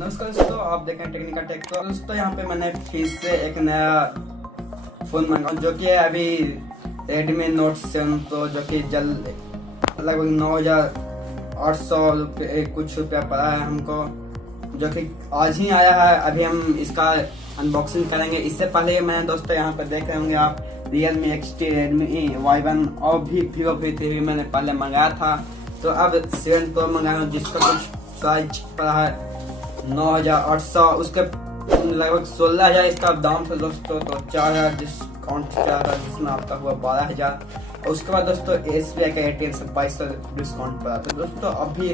नमस्कार दोस्तों, आप देख रहे हैं टेक्निकल टेक। तो दोस्तों यहाँ पे मैंने फिर से एक नया फोन मंगाया जो कि है अभी Redmi Note 7 Pro, जो कि लगभग 9,800 कुछ रुपया पड़ा है हमको, जो कि आज ही आया है। अभी हम इसका अनबॉक्सिंग करेंगे। इससे पहले मैंने दोस्तों यहाँ पर देख रहे होंगे आप Realme XT, Redmi Y1 और भी Vivo V3 मैंने पहले मंगाया था। तो अब 7 Pro मंगाया हूँ जिसका कुछ प्राइस पड़ा है 9,800, उसके लगभग 16,000 इसका दाम था दोस्तों। तो 4,000 डिस्काउंट जिसमें आपका हुआ 12,000। और उसके बाद दोस्तों SBI का ATM से 2200 डिस्काउंट पड़ा। तो दोस्तों अभी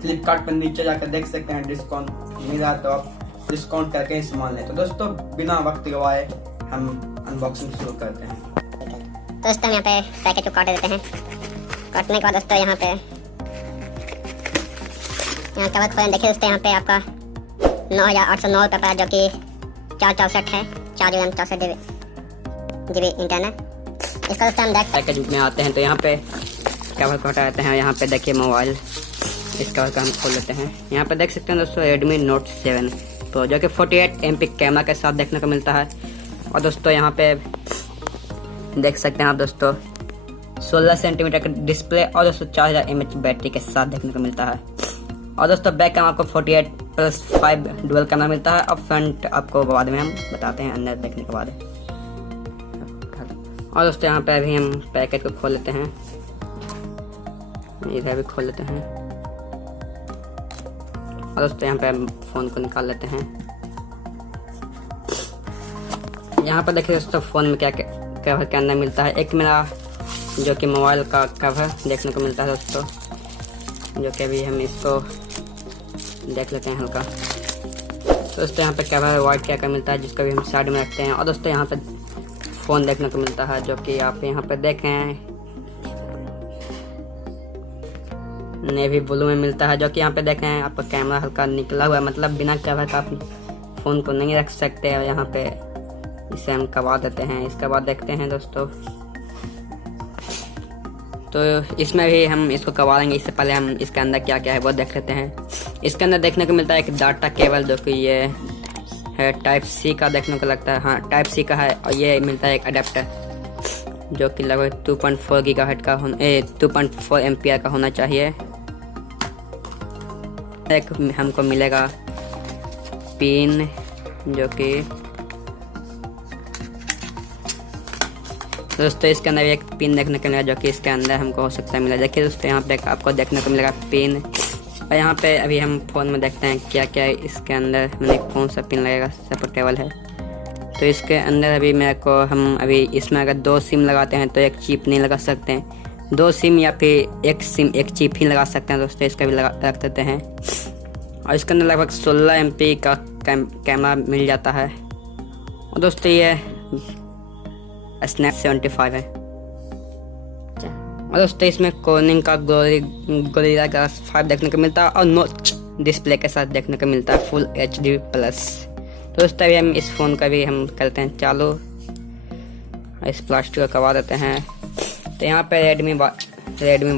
फ्लिपकार्ट पर नीचे जाकर देख सकते हैं डिस्काउंट मिल रहा है, तो आप डिस्काउंट करके ही सामान लें। तो दोस्तों बिना वक्त गवाए हम अनबॉक्सिंग शुरू करते हैं। तो दोस्तों यहाँ पे पैकेट को काट देते हैं। काटने के बाद दोस्तों यहाँ कवर खोलें। देखिए दोस्तों यहाँ पे आपका 9,809 रुपये पड़ा, जो कि 464 है, 4 GB इंटरनल। इसका दोस्तों हम देख पैकेज में आते हैं तो यहाँ पे कवर को हटा देते हैं। यहाँ पे देखिए मोबाइल, इस कवर का हम खोल लेते हैं। यहाँ पे देख सकते हैं दोस्तों Redmi Note 7 Pro, जो कि 48 MP कैमरा के साथ देखने को मिलता है। और दोस्तों यहाँ पे देख सकते हैं आप दोस्तों 16 सेंटीमीटर का डिस्प्ले और दोस्तों 4000 mAh बैटरी के साथ देखने को मिलता है। और दोस्तों बैक कैमरा आपको 48+5 डुअल कैमरा मिलता है। और फ्रंट आपको बाद में हम बताते हैं अंदर देखने के बाद। और दोस्तों यहाँ पे अभी हम पैकेट को खोल लेते हैं, इधर भी खोल लेते हैं। और दोस्तों यहाँ पे हम फोन को निकाल लेते हैं। यहाँ पर देखिए दोस्तों फोन में क्या कवर के अंदर मिलता है। एक मेरा जो कि मोबाइल का कवर देखने को मिलता है दोस्तों, जो कि अभी हम इसको देख लेते हैं हल्का। तो दोस्तों यहाँ पे कवर वाइट क्या का मिलता है, जिसको भी हम साइड में रखते हैं। और दोस्तों यहाँ पे फ़ोन देखने को मिलता है, जो कि आप यहाँ पे देखें नेवी ब्लू में मिलता है। जो कि यहाँ पे देखें आपका कैमरा हल्का निकला हुआ है, मतलब बिना कवर का आप फ़ोन को नहीं रख सकते। और यहाँ पे इसे हम कवा देते हैं। इसके बाद देखते हैं दोस्तों, तो इसमें भी हम इसको कवा लेंगे। इससे पहले हम इसके अंदर क्या क्या है वो देख लेते हैं। इसके अंदर देखने को मिलता है एक डाटा केबल, जो कि ये है टाइप सी का देखने को लगता है। हाँ, टाइप सी का है। और ये मिलता है एक अडेप्टर, जो कि लगभग 2.4 GHz का 2.4 एम्पियर का होना चाहिए। एक हमको मिलेगा पिन, जो कि दोस्तों इसके अंदर एक पिन देखने को मिलेगा, जो कि इसके अंदर हमको हो सकता है मिला। देखिए दोस्तों यहाँ पे आपको देखने को मिलेगा पिन। और यहाँ पे अभी हम फ़ोन में देखते हैं क्या क्या इसके अंदर मैंने कौन सा पिन लगेगा सपोर्टेबल है। तो इसके अंदर अभी मेरे को हम अभी इसमें अगर 2 सिम लगाते हैं तो एक चिप नहीं लगा सकते हैं। 2 सिम या फिर एक सिम एक चिप ही लगा सकते हैं दोस्तों। इसका भी रख देते हैं। और इसके अंदर लगभग 16 MP का कैमरा मिल जाता है। और दोस्तों ये स्नैप 75 है। और दोस्तों इसमें कॉर्निंग का गोरिल्ला ग्लास 5 देखने को मिलता है। और नोच डिस्प्ले के साथ देखने को मिलता है फुल HD+। तो दोस्तों अभी हम इस फ़ोन का भी हम करते हैं चालू। इस प्लास्टिक को कवा देते हैं। तो यहाँ पे Redmi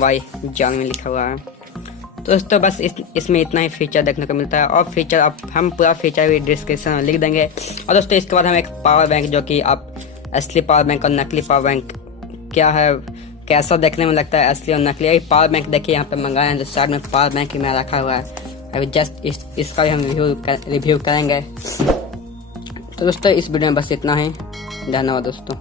Y Xiaomi लिखा हुआ है। तो दोस्तों बस इसमें इतना ही फीचर देखने को मिलता है। और फीचर अब हम पूरा फीचर भी डिस्क्रिप्शन में लिख देंगे। और दोस्तों इसके बाद हम एक पावर बैंक, जो कि आप असली पावर बैंक और नकली पावर बैंक क्या है, कैसा देखने में लगता है असली और नकली। अभी पावर बैंक देखिए यहाँ पे मंगाए हैं, जो साइड में पावर बैंक ही में रखा हुआ है। अभी जस्ट इसका भी हम रिव्यू करेंगे। तो दोस्तों इस वीडियो में बस इतना ही। धन्यवाद दोस्तों।